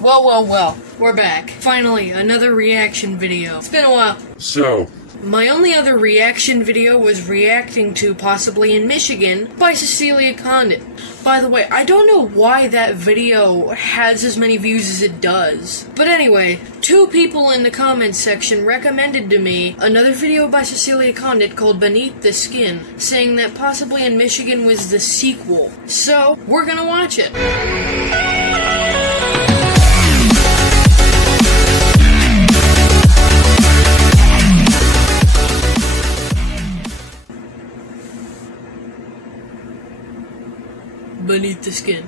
Well, we're back. Finally, another reaction video. It's been a while. So, My only other reaction video was reacting to Possibly in Michigan by Cecilia Condit. By the way, I don't know why that video has as many views as it does. But anyway, 2 people in the comments section recommended to me another video by Cecilia Condit called Beneath the Skin, saying that Possibly in Michigan was the sequel. So, we're gonna watch it. Beneath the Skin.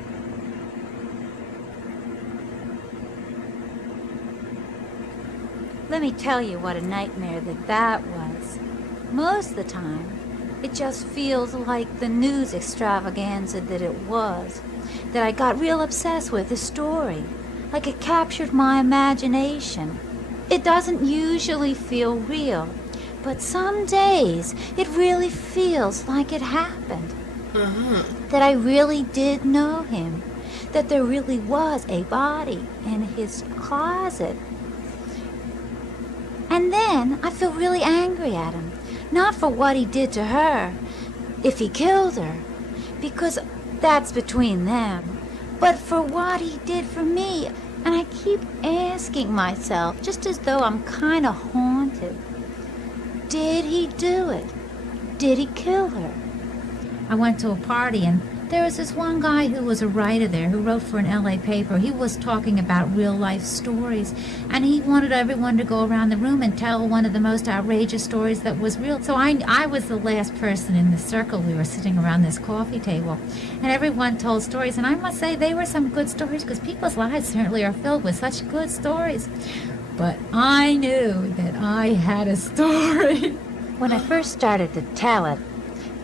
Let me tell you what a nightmare that was. Most of the time, it just feels like the news extravaganza that it was, that I got real obsessed with the story, like it captured my imagination. It doesn't usually feel real, but some days it really feels like it happened. That I really did know him, that there really was a body in his closet. And then I feel really angry at him, not for what he did to her, if he killed her, because that's between them, but for what he did for me. And I keep asking myself, just as though I'm kind of haunted, did he do it? Did he kill her? I went to a party, and there was this one guy who was a writer there who wrote for an LA paper. He was talking about real-life stories, and he wanted everyone to go around the room and tell one of the most outrageous stories that was real. So I was the last person in the circle. We were sitting around this coffee table, and everyone told stories, and I must say they were some good stories, because people's lives certainly are filled with such good stories. But I knew that I had a story. When I first started to tell it,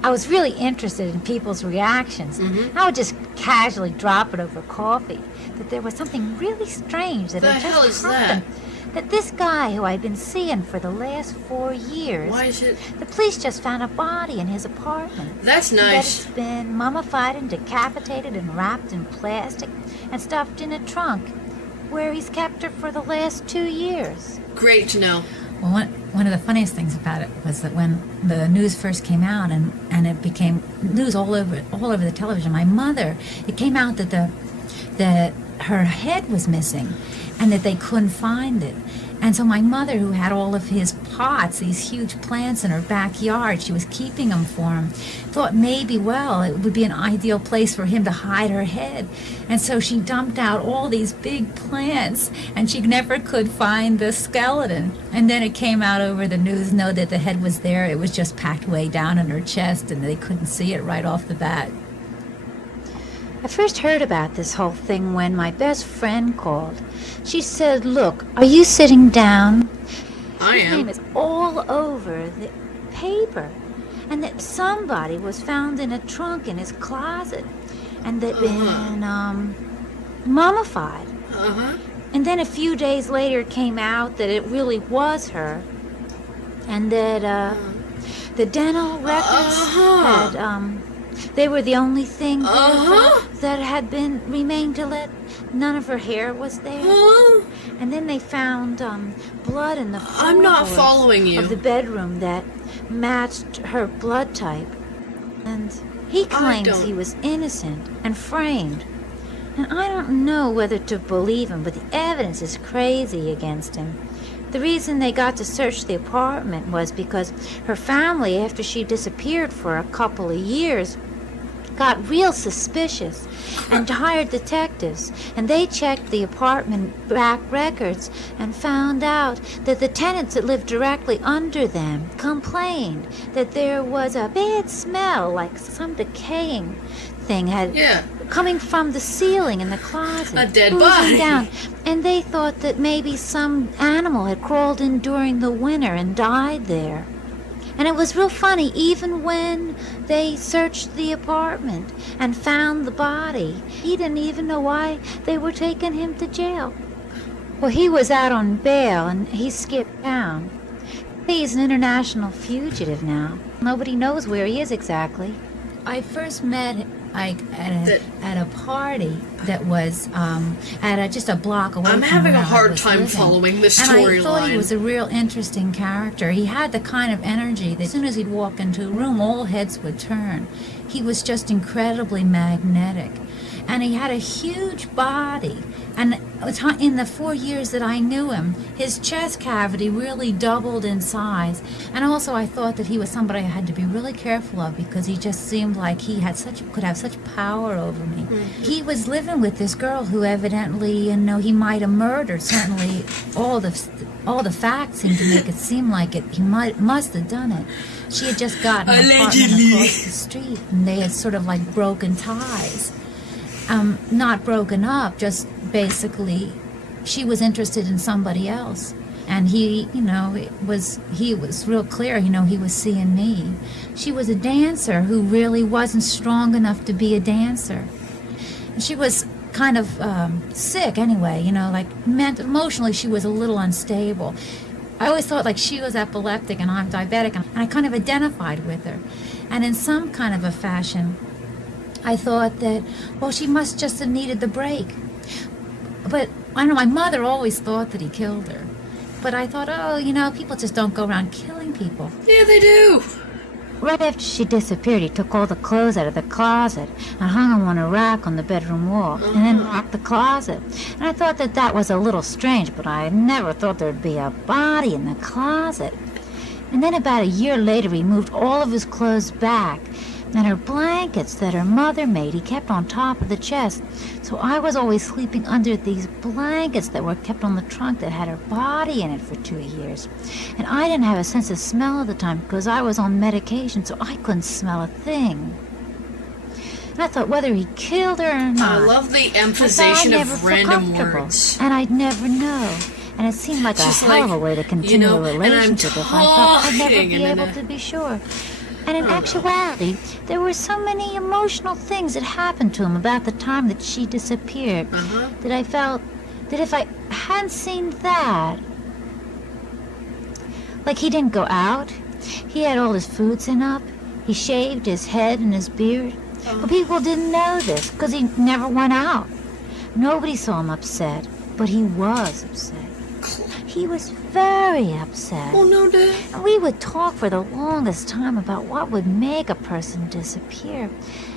I was really interested in people's reactions. I would just casually drop it over coffee, that there was something really strange that had just happened. That this guy who I'd been seeing for the last 4 years, Why is it? the police just found a body in his apartment. That's That nice. it's been mummified and decapitated and wrapped in plastic and stuffed in a trunk, where he's kept her for the last 2 years. Great to know. Well, one of the funniest things about it was that when the news first came out, and it became news all over the television, my mother, it came out that her head was missing and that they couldn't find it. And so my mother, who had all of his pots, these huge plants in her backyard, she was keeping them for him, thought maybe, well, it would be an ideal place for him to hide her head. And so she dumped out all these big plants, and she never could find the skeleton. And then it came out over the news, no, that the head was there. It was just packed way down in her chest, and they couldn't see it right off the bat. I first heard about this whole thing when my best friend called. She said, "Look, are you sitting down?" I His name am. is all over the paper, and that somebody was found in a trunk in his closet, and that been mummified. And then a few days later it came out that it really was her, and that the dental records had they were the only thing that had been remained to let. None of her hair was there. And then they found blood in the I'm not floorboards following you. of the bedroom that matched her blood type. And he claims he was innocent and framed. And I don't know whether to believe him, but the evidence is crazy against him. The reason they got to search the apartment was because her family, after she disappeared for a couple of years, got real suspicious and hired detectives, and they checked the apartment back records and found out that the tenants that lived directly under them complained that there was a bad smell, like some decaying thing had coming from the ceiling in the closet. A dead oozing body. down. And they thought that maybe some animal had crawled in during the winter and died there. And it was real funny, even when they searched the apartment and found the body, he didn't even know why they were taking him to jail. Well, he was out on bail, and he skipped town. He's an international fugitive now. Nobody knows where he is exactly. I first met like at a party that was just a block away. I'm from having where a I hard was time living. following this And I thought he storyline. was a real interesting character. He had the kind of energy that as soon as he'd walk into a room, all heads would turn. He was just incredibly magnetic. And he had a huge body. And in the 4 years that I knew him, his chest cavity really doubled in size. And also I thought that he was somebody I had to be really careful of because he just seemed like he had could have such power over me. Mm-hmm. He was living with this girl who evidently, he might have murdered. Certainly all the facts seemed to make it seem like he must have done it. She had just gotten an apartment across the street, and they had sort of like broken ties. Not broken up, just basically she was interested in somebody else. And he was real clear, he was seeing me. She was a dancer who really wasn't strong enough to be a dancer. And she was kind of sick anyway, emotionally she was a little unstable. I always thought like she was epileptic and I'm diabetic, and I kind of identified with her. And in some kind of a fashion, I thought that, well, she must just have needed the break. But, I don't know, my mother always thought that he killed her. But I thought, people just don't go around killing people. Yeah, they do. Right after she disappeared, he took all the clothes out of the closet and hung them on a rack on the bedroom wall, and then locked the closet. And I thought that was a little strange, but I never thought there'd be a body in the closet. And then about a year later, he moved all of his clothes back, and her blankets that her mother made, he kept on top of the chest. So I was always sleeping under these blankets that were kept on the trunk that had her body in it for 2 years. And I didn't have a sense of smell at the time because I was on medication, so I couldn't smell a thing. And I thought whether he killed her or not. I love the emphasization of random words. And I'd never know. And it seemed like Just a hell of a way to continue a relationship if I thought I'd never be able to be sure. And in actuality, there were so many emotional things that happened to him about the time that she disappeared that I felt that if I hadn't seen that, like he didn't go out, he had all his food sent up, he shaved his head and his beard, but people didn't know this because he never went out. Nobody saw him upset, but he was upset. He was very upset. Oh, no, Dad. And we would talk for the longest time about what would make a person disappear.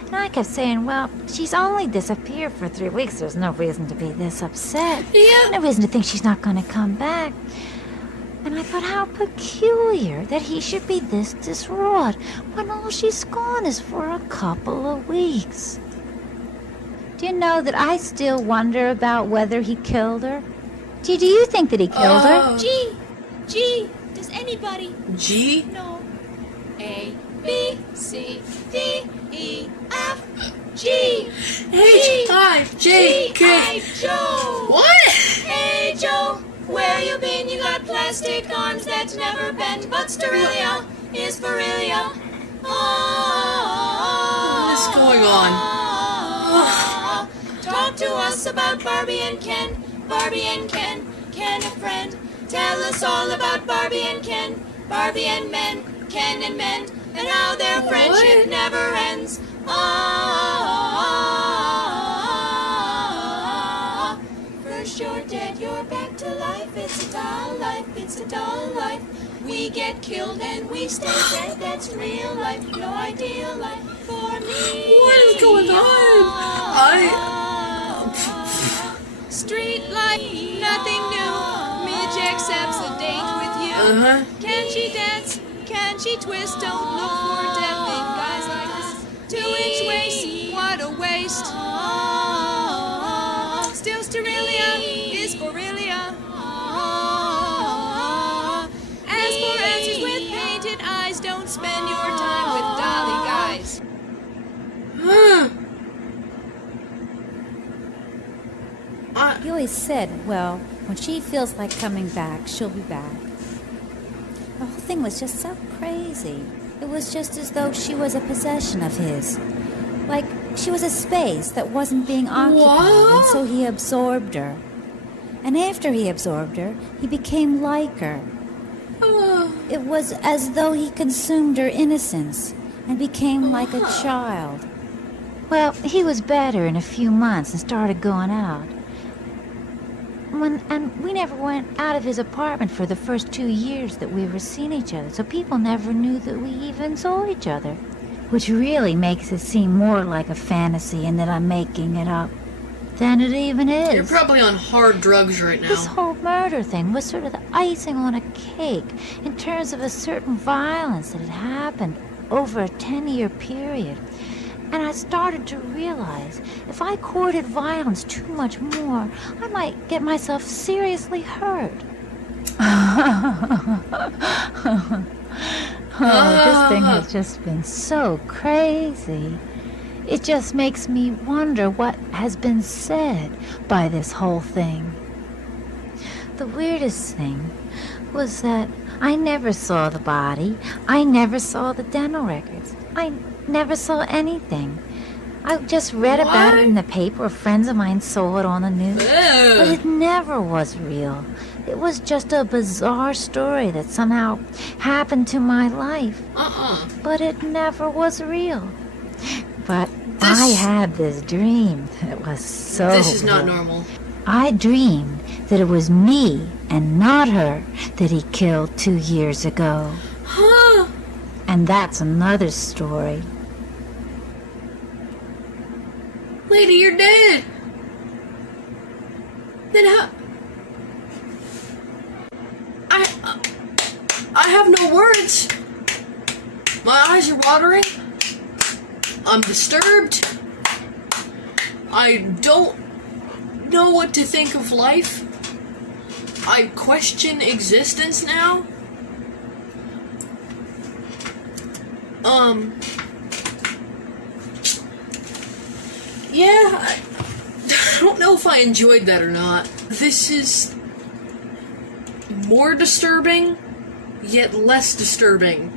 And I kept saying, well, she's only disappeared for 3 weeks. There's no reason to be this upset. Yeah. No reason to think she's not going to come back. And I thought, how peculiar that he should be this distraught when all she's gone is for a couple of weeks. Do you know that I still wonder about whether he killed her? Do you think that he killed her? G, does anybody? G? No. A, B, C, D, E, F, G. H, I, J, K. Joe. What? Hey, Joe, where you been? You got plastic arms that never bend, but Sterilia is for real. What is going on? Talk to us about Barbie and Ken. Barbie and Ken a friend. Tell us all about Barbie and Ken. Barbie and men, Ken and men, and how their friendship never ends. First you're dead, you're back to life. It's a dull life, it's a dull life. We get killed and we stay dead. That's real life, no ideal life for me. What is going on? Street life, nothing new. Midge accepts a date with you. Can she dance? Can she twist? Don't look for death in guys like this. 2-inch waist, what a waste. Still Sterilia is Borrelia. As for answers with painted eyes, don't spend your time with dolly guys. He always said, well, when she feels like coming back, she'll be back. The whole thing was just so crazy. It was just as though she was a possession of his. Like she was a space that wasn't being occupied, and so he absorbed her. And after he absorbed her, he became like her. It was as though he consumed her innocence and became like a child. Well, he was better in a few months and started going out. And we never went out of his apartment for the first 2 years that we were seeing each other, so people never knew that we even saw each other. Which really makes it seem more like a fantasy and that I'm making it up than it even is. You're probably on hard drugs right now. This whole murder thing was sort of the icing on a cake in terms of a certain violence that had happened over a 10-year period. And I started to realize if I courted violence too much more, I might get myself seriously hurt. This thing has just been so crazy. It just makes me wonder what has been said by this whole thing. The weirdest thing was that I never saw the body. I never saw the dental records. I never saw anything. I just read about it in the paper. Friends of mine saw it on the news. But it never was real. It was just a bizarre story that somehow happened to my life. But it never was real. But I had this dream that was so This is not real. normal. I dreamed that it was me and not her that he killed 2 years ago. Huh? And that's another story. Lady, you're dead. Then how... I have no words. My eyes are watering. I'm disturbed. I don't know what to think of life. I question existence now. Yeah, I don't know if I enjoyed that or not. This is more disturbing, yet less disturbing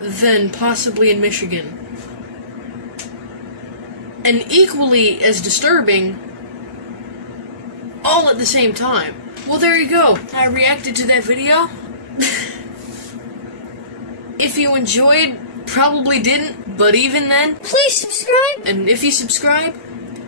than possibly in Michigan. And equally as disturbing, all at the same time. Well, there you go. I reacted to that video. If you enjoyed, probably didn't, but even then, please subscribe. And if you subscribe,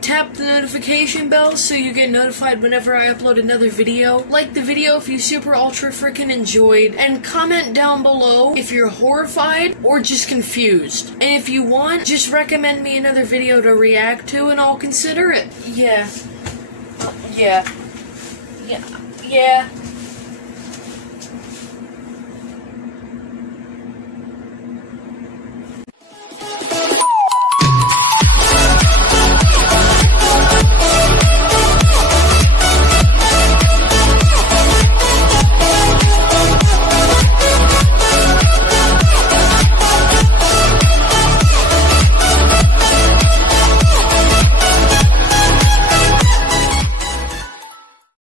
tap the notification bell so you get notified whenever I upload another video. Like the video if you super ultra freaking enjoyed, and comment down below if you're horrified or just confused. And if you want, just recommend me another video to react to and I'll consider it. Yeah.